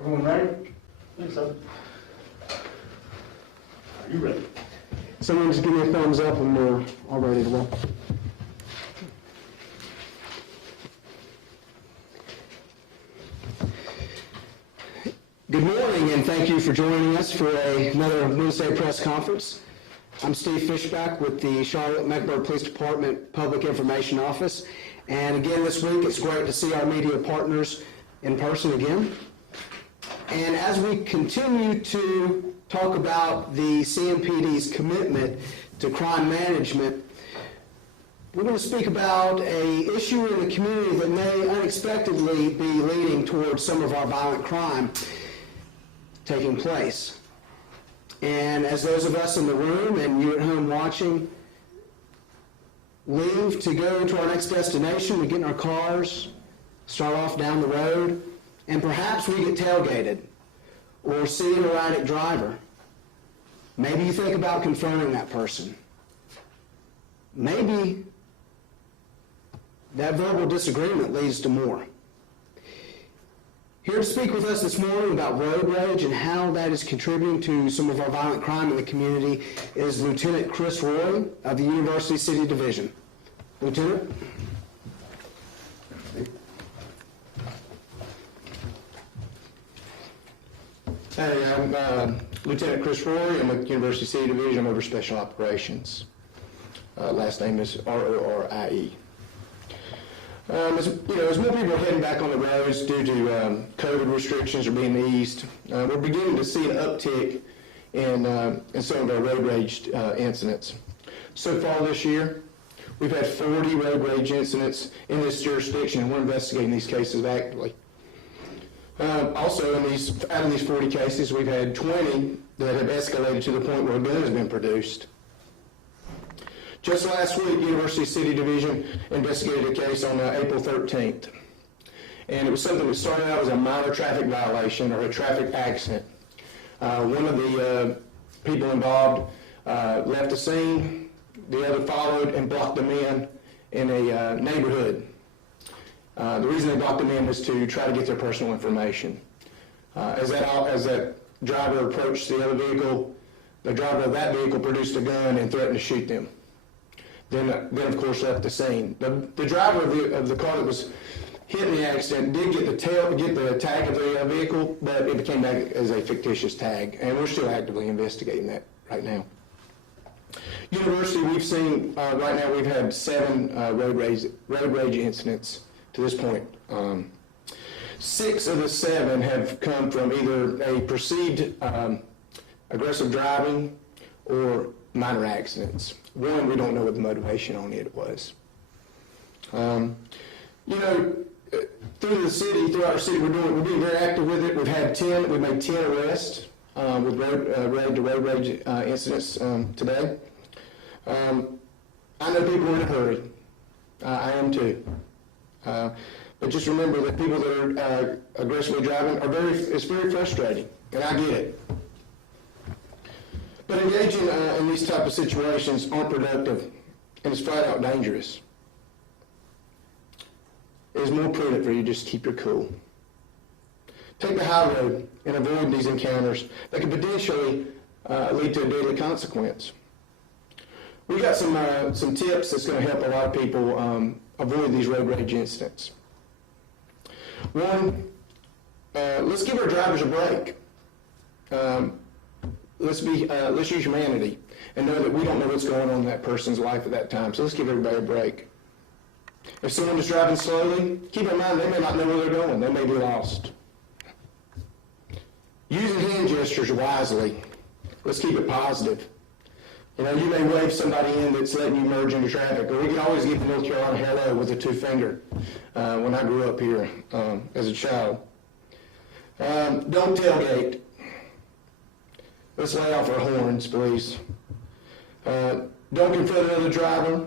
Everyone ready? I think so. Are you ready? Someone just give me a thumbs up and we're all ready to roll. Good morning, and thank you for joining us for another Wednesday press conference. I'm Steve Fishback with the Charlotte-Mecklenburg Police Department Public Information Office. And again this week, it's great to see our media partners in person again. And as we continue to talk about the CMPD's commitment to crime management, we're going to speak about an issue in the community that may unexpectedly be leading towards some of our violent crime taking place. And as those of us in the room and you at home watching leave to go into our next destination, we get in our cars, start off down the road, and perhaps we get tailgated or see an erratic driver. Maybe you think about confronting that person. Maybe that verbal disagreement leads to more. Here to speak with us this morning about road rage and how that is contributing to some of our violent crime in the community is Lieutenant Chris Roy of the University City Division. Lieutenant? Hey, I'm Lieutenant Chris Roy. I'm with the University City Division. I'm over Special Operations. Last name is R-O-R-I-E. As more people are heading back on the roads due to COVID restrictions are being eased, we're beginning to see an uptick in some of our road rage incidents. So far this year, we've had 40 road rage incidents in this jurisdiction, and we're investigating these cases actively. Also, out of these 40 cases, we've had 20 that have escalated to the point where a gun has been produced. Just last week, University City Division investigated a case on April 13th. And it was something that started out as a minor traffic violation or a traffic accident. One of the people involved left the scene. The other followed and blocked them in a neighborhood. The reason they blocked them in was to try to get their personal information. As that driver approached the other vehicle, the driver of that vehicle produced a gun and threatened to shoot them. Then of course left the scene. The driver of the car that was hit in the accident did get the tag of the vehicle, but it became back as a fictitious tag, and we're still actively investigating that right now. University, we've seen right now we've had 7 road rage incidents to this point. 6 of the 7 have come from either a perceived aggressive driving or minor accidents. One, we don't know what the motivation on it was. Through our city, we're being very active with it. We've made 10 arrests with road rage incidents today. I know people are in a hurry. I am too. But just remember that people that are aggressively driving it's very frustrating, and I get it. But engaging in these type of situations aren't productive, and it's flat out dangerous. It is more prudent for you to just keep your cool. Take the high road and avoid these encounters that could potentially lead to a deadly consequence. We got some tips that's going to help a lot of people avoid these road rage incidents. One, let's give our drivers a break. Let's use humanity and know that we don't know what's going on in that person's life at that time. So let's give everybody a break. If someone is driving slowly, keep in mind they may not know where they're going. They may be lost. Using hand gestures wisely. Let's keep it positive. You may wave somebody in that's letting you merge into traffic, or we can always give the North Carolina hello with a 2-finger when I grew up here as a child. Don't tailgate. Let's lay off our horns, please. Don't confront another driver.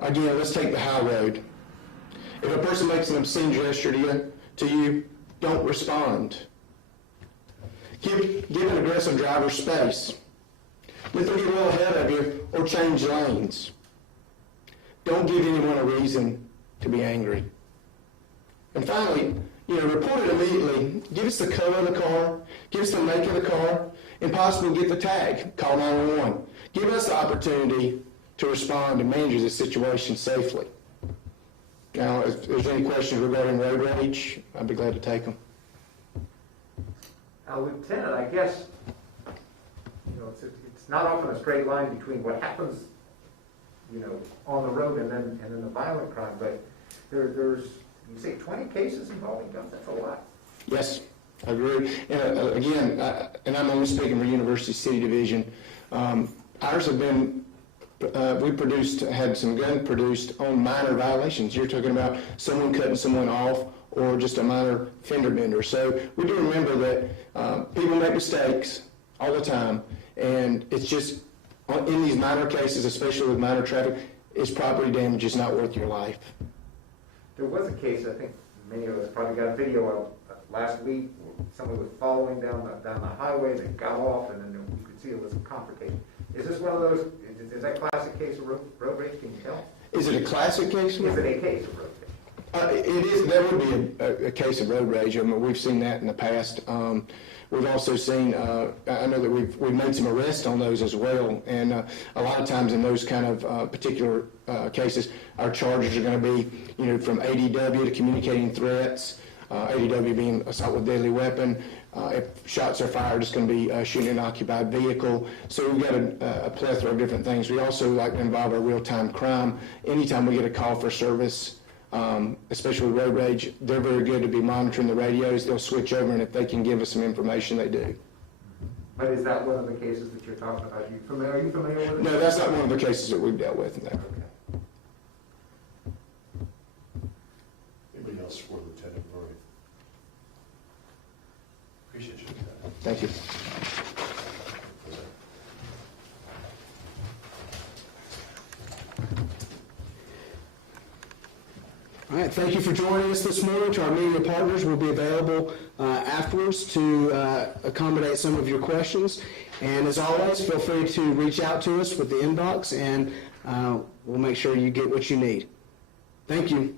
Again, let's take the high road. If a person makes an obscene gesture to you, don't respond. Give an aggressive driver space. Let them get well ahead of you or change lanes. Don't give anyone a reason to be angry. And finally, report it immediately. Give us the color of the car, give us the make of the car, and possibly get the tag. Call 911. Give us the opportunity to respond and manage this situation safely. Now, if there's any questions regarding road rage, I'd be glad to take them. Now, Lieutenant, I guess, it's not often a straight line between what happens, on the road and then the violent crime, but there's, you say 20 cases involving guns, that's a lot. Yes, I agree. And again, and I'm only speaking for University City Division, ours have been, had some gun produced on minor violations. You're talking about someone cutting someone off or just a minor fender bender. So we do remember that people make mistakes all the time, and it's just, in these minor cases, especially with minor traffic, it's property damage is not worth your life. There was a case, I think many of us probably got a video of last week, where someone was following down the highway, they got off, and then you could see it was complicated. Is this one of those, is that classic case of road rage, can you tell? Is it a classic case? Is it a case of road rage? It is. That would be a case of road rage. I mean, we've seen that in the past. We've also seen. I know that we've made some arrests on those as well. And a lot of times in those kind of particular cases, our charges are going to be, from ADW to communicating threats. ADW being assault with deadly weapon. If shots are fired, it's going to be shooting an occupied vehicle. So we've got a plethora of different things. We also like to involve our real-time crime. Anytime we get a call for service, especially with road rage, they're very good to be monitoring the radios. They'll switch over, and if they can give us some information, they do. But is that one of the cases that you're talking about? Are you familiar with it? No, that's not one of the cases that we've dealt with. No. Okay. Anybody else for Lieutenant Roy? Appreciate you, Lieutenant. Thank you. All right, thank you for joining us this morning. To our media partners, we'll be available afterwards to accommodate some of your questions. And as always, feel free to reach out to us with the inbox, and we'll make sure you get what you need. Thank you.